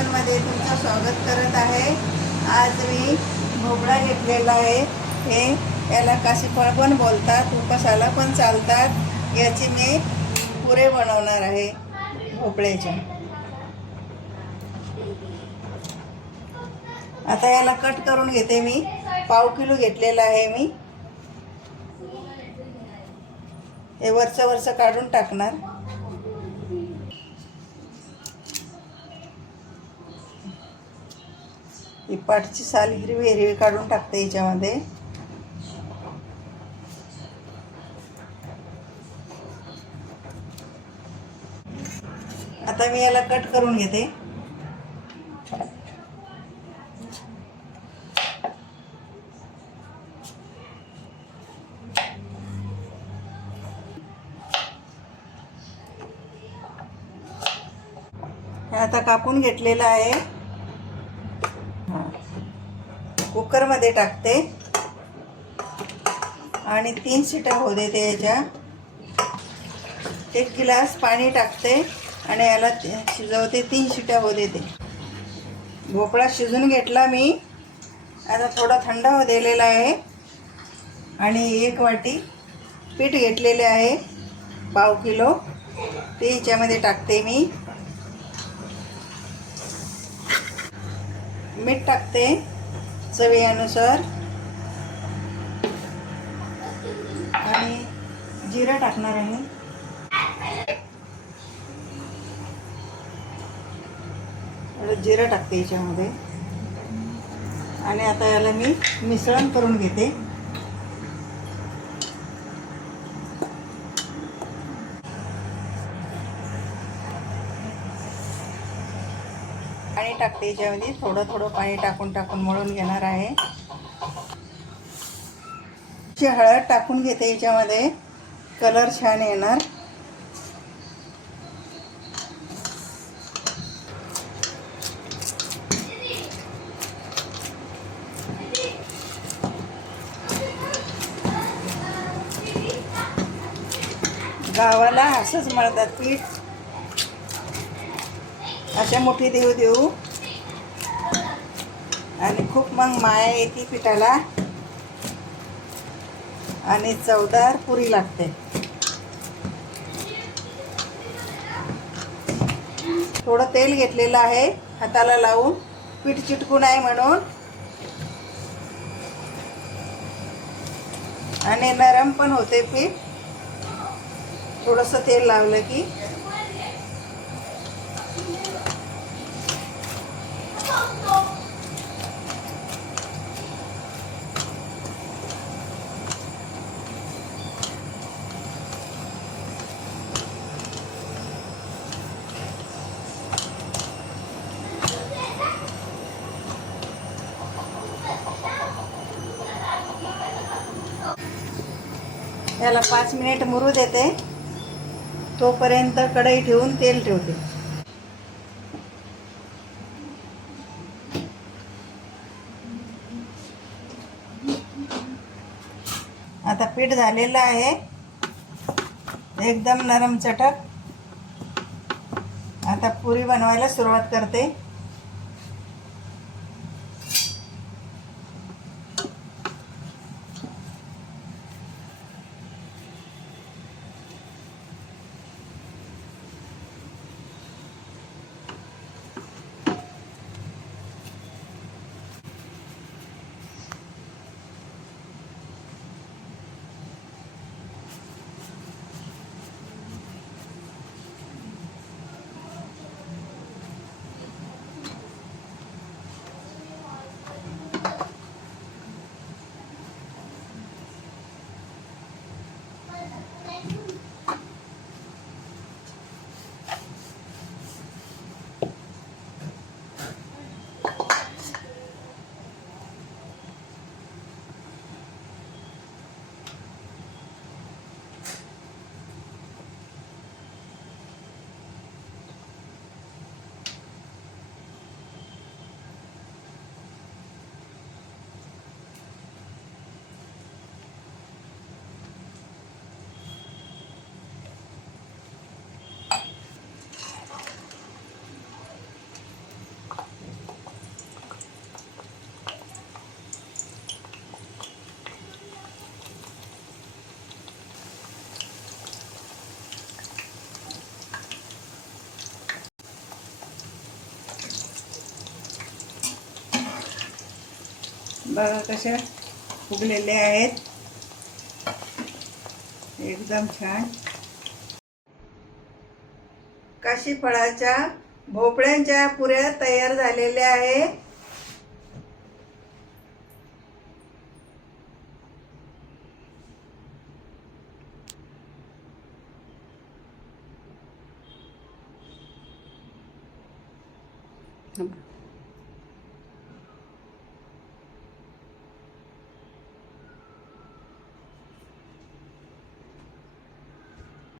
किचनमध्ये तुमचं स्वागत करत आहे। आज मी भोपळा घेतलेला आहे। हे याला काशीफळ पण बोलतात, उपासाला पण चालतात। याची मी पुरे बनवणार आहे भोपळ्याचे। आता याला कट करून घेते मी। पाव किलो घेतलेला आहे मी। हे वरचं काढून टाकणार। ही पाठची साल हिरवी काढून टाकते याच्यामध्ये। आता मी याला कट करून घेते। हे आता कापून घेतलेलं आहे। कुकरमध्ये टाकते आणि 3 शिट्या होऊ देते याच्या। 1 गिलास पाणी टाकते आणि याला शिजवते। 3 शिट्या होऊ देते। भोपळा शिजून घेतला मी। आता थोडा थंड होऊ दिलेला आहे आणि 1 वाटी पीठ घेतलेले आहे, पाव किलो, ते याच्यामध्ये टाकते मी। मीठ टाकते चवीनुसार आणि जिरा टाकणार आहे। जिरा टाकते याच्यामध्ये आणि आता याला मी मिश्रण करून घेते। पाणी टाकते याच्यामध्ये, थोडं पाणी टाकून मळून घेणार आहे। हळद टाकून घेते याच्यामध्ये, कलर छान येणार। गावाला असंच मळतात पीठ, अशा मुठी देऊ आणि खूप मग माया येते पिठाला आणि चवदार पुरी लागते। थोडं तेल घेतलेलं आहे हाताला लावून, पीठ चिटकू नये म्हणून, आणि नरम पण होते पीठ थोडंसं तेल लावलं की। याला 5 मिनिट मुरू देते, तोपर्यंत कढई ठेवून तेल ठेवते। आता पीठ झालेलं आहे, एकदम नरम चटक। आता पुरी बनवायला सुरुवात करते। बघा कशा फुगलेले आहेत, एकदम छान. काशी फळाच्या भोपळ्यांच्या पुऱ्या तयार झालेल्या आहे.